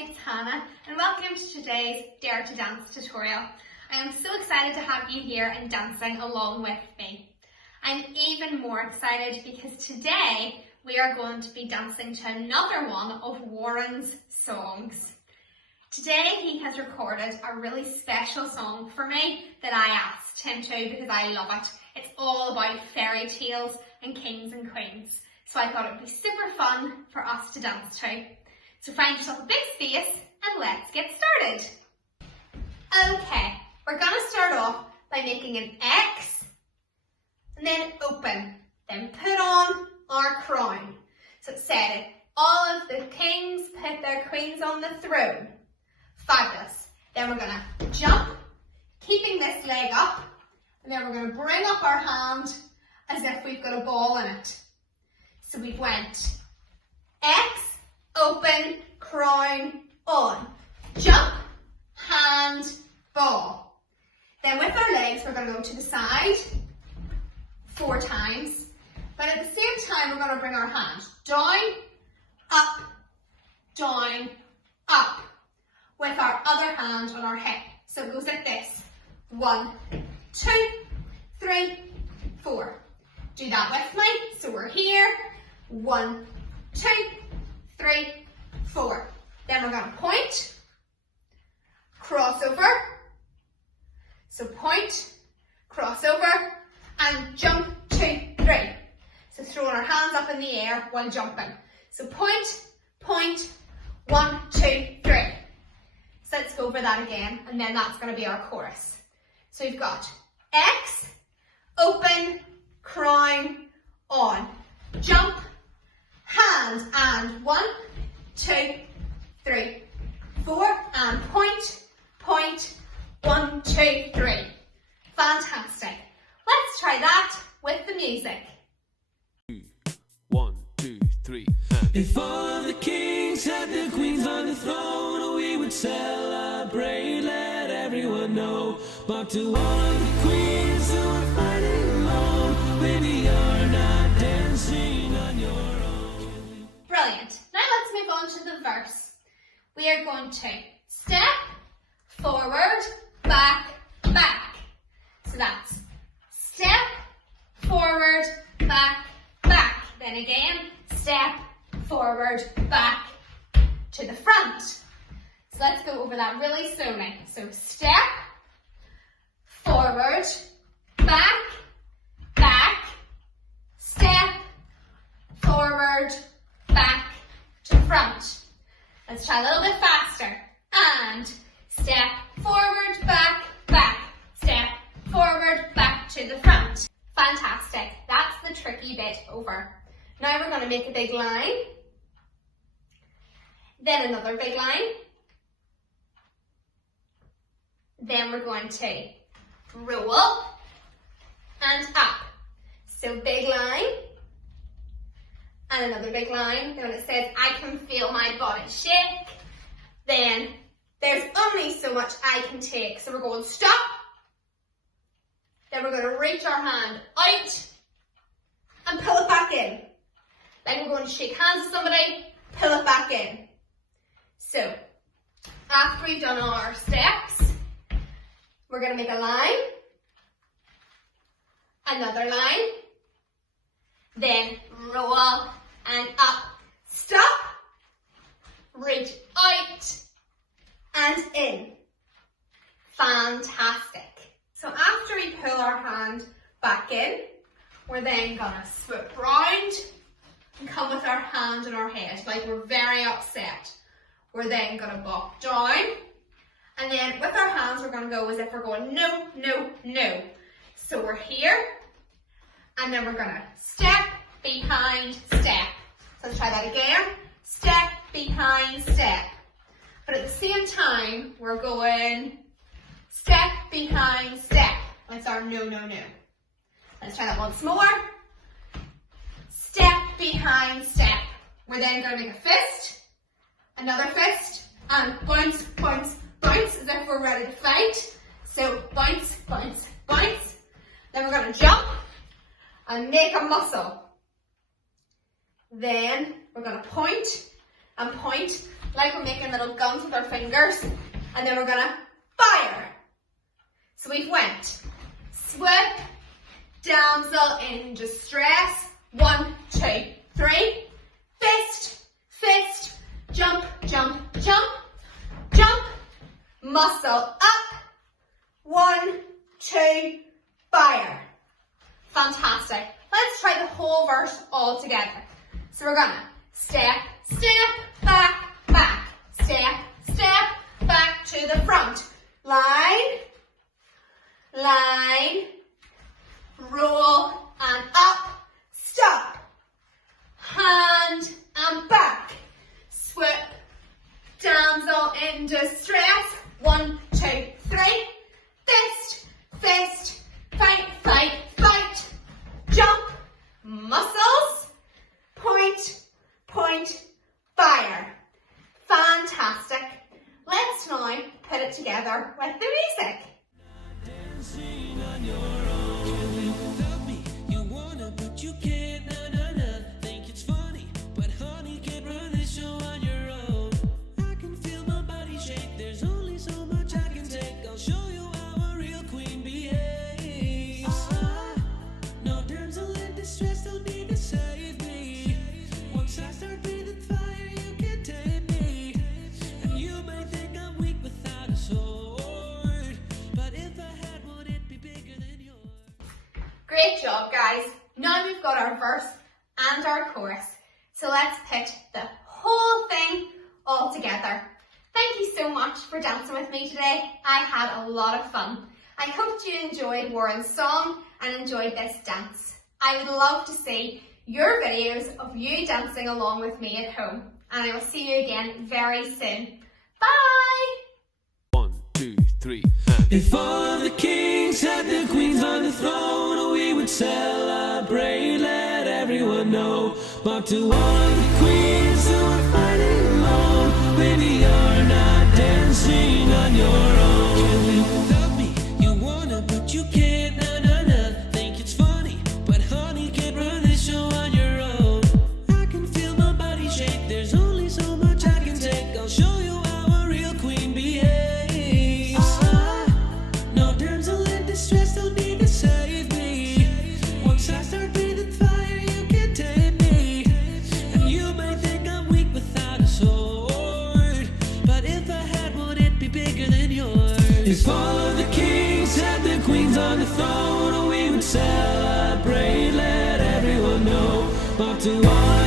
it's Hannah and welcome to today's Dare to Dance tutorial. I am so excited to have you here and dancing along with me. I'm even more excited because today we are going to be dancing to another one of Warren's songs. Today he has recorded a really special song for me that I asked him to because I love it. It's all about fairy tales and kings and queens. So I thought it would be super fun for us to dance to. So find yourself a big space and let's get started. Okay, we're going to start off by making an X and then open. Then put on our crown. So it said, all of the kings put their queens on the throne. Fabulous. Then we're going to jump, keeping this leg up, and then we're going to bring up our hand as if we've got a ball in it. So we went X, open, crown, on. Jump, hand, ball. Then with our legs, we're going to go to the side 4 times. But at the same time, we're going to bring our hand down, up, with our other hand on our hip. So it goes like this. 1, 2, 3, 4. Do that with me. So we're here. 1, 2, 3, 4. Then we're going to point, crossover. So point, crossover, and jump, 2, 3. So throwing our hands up in the air while jumping. So point, 1, 2, 3. So let's go over that again, and then that's going to be our chorus. So we've got X, open, crown, on, jump, hand, and 1, 2, 3, 4, and point, 1, 2, 3. Fantastic. Let's try that with the music. 1, 2, 3. If all of the kings had their queens on the throne, we would celebrate, let everyone know. But to all of the queens who are fighting alone, baby, you're not dancing on your own. Brilliant. Now let's move on to the verse. We are going to step, forward, back, back. So that's step, forward, back, back. Then again, step, forward, back to the front. So let's go over that really slowly. So step, forward, back, back, step, forward, back to front. Let's try a little bit faster. And step, forward, back, back, step, forward, back to the front. Fantastic. That's the tricky bit over. Now we're going to make a big line, then another big line, then we're going to roll and up. So big line and another big line. Then when it says, I can feel my body shake, then there's only so much I can take. So we're going stop, then we're going to reach our hand out and pull it back in. Then we're going to shake hands with somebody, pull it back in. So, after we've done all our steps, we're going to make a line, another line, then roll and up, stop, reach out and in. Fantastic. So after we pull our hand back in, we're then going to swoop round and come with our hand on our head, like we're very upset. We're then going to bop down, and then with our hands we're going to go as if we're going no, no, no. So we're here, and then we're going to step, behind, step. So let's try that again. Step, behind, step. But at the same time, we're going step, behind, step. That's our no, no, no. Let's try that once more. Step, behind, step. We're then going to make a fist, another fist, and bounce, bounce, bounce as if we're ready to fight. So bounce, bounce, bounce. Then we're going to jump and make a muscle. Then we're going to point and point like we're making little guns with our fingers, and then we're gonna fire. So we went swoop, damsel in distress, 1, 2, 3, fist, fist, jump, jump, jump, jump, muscle up, 1, 2, fire. Fantastic. Let's try the whole verse all together. So we're gonna step, step, back, back, step, step, back to the front. Line, line, roll and up, stop. Hand and back, swoop, damsel in distress, 1, 2, 3, fist, fist, fight, fight, fight, jump, muscles, point, point, fire. Fantastic. Let's now put it together with the music. Dancing on your own. Without me, you wanna, but you can't. Think it's funny, but honey, can't run this show on your own. I can feel my body shake. There's only so much I can take. I'll show you how a real queen behaves. No damsel in distress, don't need to save me. Once I start breathing fire, you can't tame me. And you may think I'm weak without a sword, but if I had one, it'd be bigger than yours. Great job, guys. Now we've got our verse and our chorus. So let's put the whole thing all together. Thank you so much for dancing with me today. I had a lot of fun. I hope you enjoyed Warren's song and enjoyed this dance. I would love to see your videos of you dancing along with me at home. And I will see you again very soon. Bye! 1, 2, 3. If all of the kings had their queens on the throne, we would celebrate, let everyone know. But to all of the queens who are fighting alone, baby, you're not dancing on your own. Without me, you wanna, but you can't. Think it's funny, but honey, can't run this show on your own. I can feel my body shake. There's only so much I can take. I'll show you how a real queen behaves. No damsel in distress, don't need to save me. Once I start breathing fire, you can't tame me. And you may think I'm weak without a sword, but if I had one, it'd be bigger than yours. If all of the kings had their queens on the throne, we would celebrate, let everyone know. But to all